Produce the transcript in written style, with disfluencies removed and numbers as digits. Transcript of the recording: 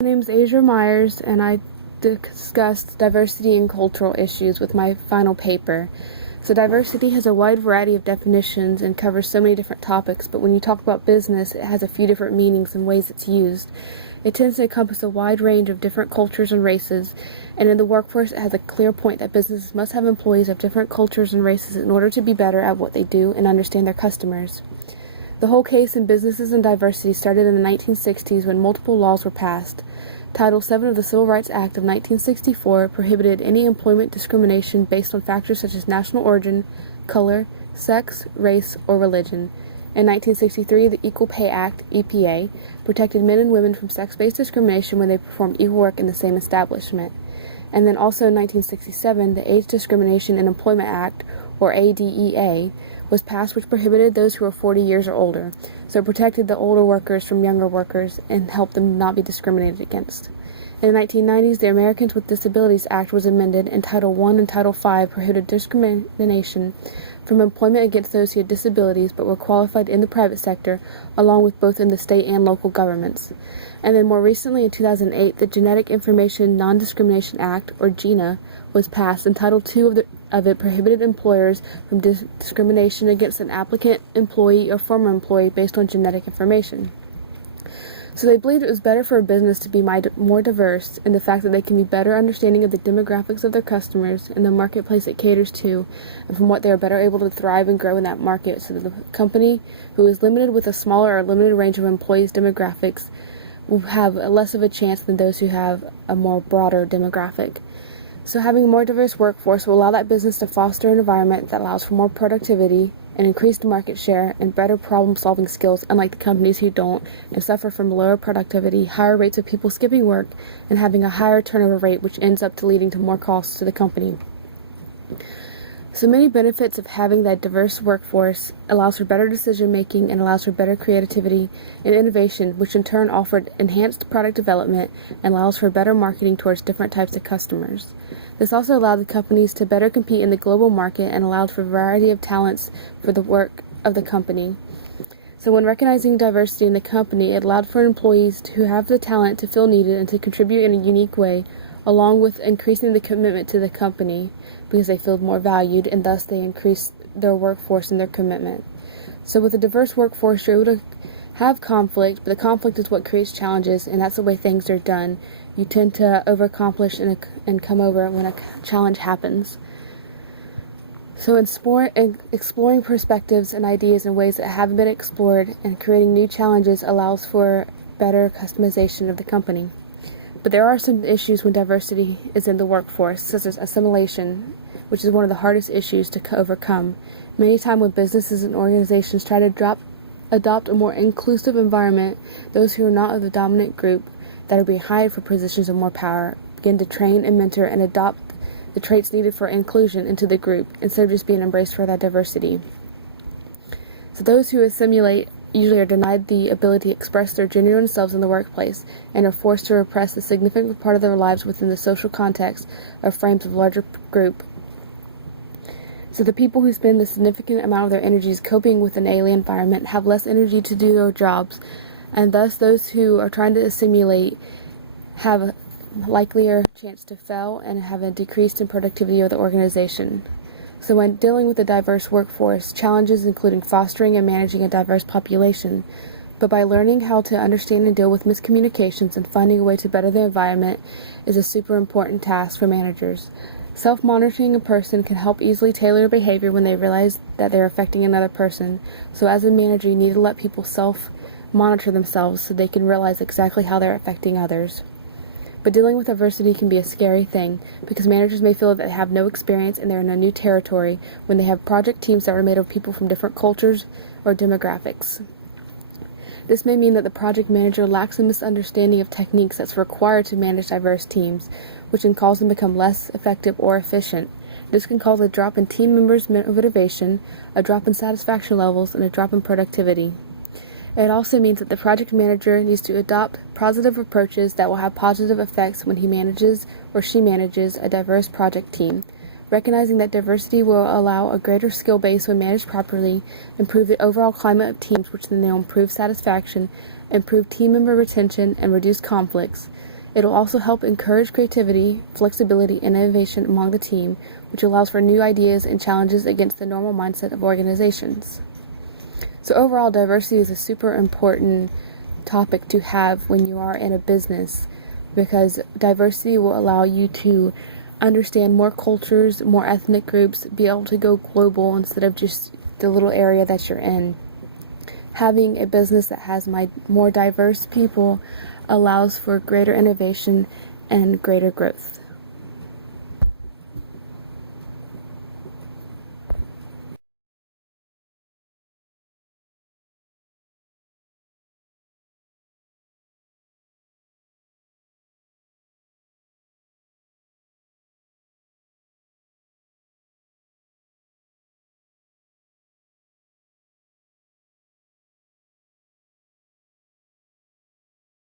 My name is Asia Myers, and I discussed diversity and cultural issues with my final paper. So diversity has a wide variety of definitions and covers so many different topics, but when you talk about business, it has a few different meanings and ways it's used. It tends to encompass a wide range of different cultures and races, and in the workforce, it has a clear point that businesses must have employees of different cultures and races in order to be better at what they do and understand their customers. The whole case in businesses and diversity started in the 1960s when multiple laws were passed. Title VII of the Civil Rights Act of 1964 prohibited any employment discrimination based on factors such as national origin, color, sex, race, or religion. In 1963, the Equal Pay Act, EPA, protected men and women from sex-based discrimination when they performed equal work in the same establishment. And then also in 1967, the Age Discrimination in Employment Act, or ADEA, was passed, which prohibited those who were 40 years or older, so it protected the older workers from younger workers and helped them not be discriminated against. In the 1990s, the Americans with Disabilities Act was amended, and Title I and Title V prohibited discrimination from employment against those who had disabilities but were qualified in the private sector, along with both in the state and local governments. And then more recently, in 2008, the Genetic Information Non-Discrimination Act, or GINA, was passed, and Title II of it prohibited employers from discrimination against an applicant, employee, or former employee based on genetic information. So they believed it was better for a business to be more diverse in the fact that they can be better understanding of the demographics of their customers and the marketplace it caters to, and from what they are better able to thrive and grow in that market, so that the company, who is limited with a smaller or limited range of employees' demographics, will have less of a chance than those who have a more broader demographic. So having a more diverse workforce will allow that business to foster an environment that allows for more productivity and increased market share and better problem-solving skills, unlike the companies who don't and suffer from lower productivity, higher rates of people skipping work, and having a higher turnover rate, which ends up leading to more costs to the company. So many benefits of having that diverse workforce allows for better decision-making and allows for better creativity and innovation, which in turn offered enhanced product development and allows for better marketing towards different types of customers. This also allowed the companies to better compete in the global market and allowed for a variety of talents for the work of the company. So when recognizing diversity in the company, it allowed for employees to have the talent to feel needed and to contribute in a unique way, along with increasing the commitment to the company because they feel more valued, and thus they increase their workforce and their commitment. So with a diverse workforce, you're able to have conflict, but the conflict is what creates challenges, and that's the way things are done. You tend to overaccomplish and come over when a challenge happens. So exploring perspectives and ideas in ways that haven't been explored and creating new challenges allows for better customization of the company. But there are some issues when diversity is in the workforce, such as assimilation, which is one of the hardest issues to overcome. Many times when businesses and organizations try to adopt a more inclusive environment, those who are not of the dominant group that are being hired for positions of more power begin to train and mentor and adopt the traits needed for inclusion into the group instead of just being embraced for that diversity. So those who assimilate usually are denied the ability to express their genuine selves in the workplace and are forced to repress a significant part of their lives within the social context of frames of larger group. So the people who spend the significant amount of their energies coping with an alien environment have less energy to do their jobs, and thus those who are trying to assimilate have a likelier chance to fail and have a decrease in productivity of the organization. So when dealing with a diverse workforce, challenges including fostering and managing a diverse population, but by learning how to understand and deal with miscommunications and finding a way to better the environment is a super important task for managers. Self-monitoring a person can help easily tailor their behavior when they realize that they're affecting another person. So as a manager, you need to let people self-monitor themselves so they can realize exactly how they're affecting others. But dealing with adversity can be a scary thing because managers may feel that they have no experience and they're in a new territory when they have project teams that are made of people from different cultures or demographics. This may mean that the project manager lacks a misunderstanding of techniques that's required to manage diverse teams, which can cause them to become less effective or efficient. This can cause a drop in team members' motivation, a drop in satisfaction levels, and a drop in productivity. It also means that the project manager needs to adopt positive approaches that will have positive effects when he manages or she manages a diverse project team. Recognizing that diversity will allow a greater skill base when managed properly, improve the overall climate of teams, which then will improve satisfaction, improve team member retention, and reduce conflicts. It will also help encourage creativity, flexibility, and innovation among the team, which allows for new ideas and challenges against the normal mindset of organizations. So overall, diversity is a super important topic to have when you are in a business, because diversity will allow you to understand more cultures, more ethnic groups, be able to go global instead of just the little area that you're in. Having a business that has more diverse people allows for greater innovation and greater growth.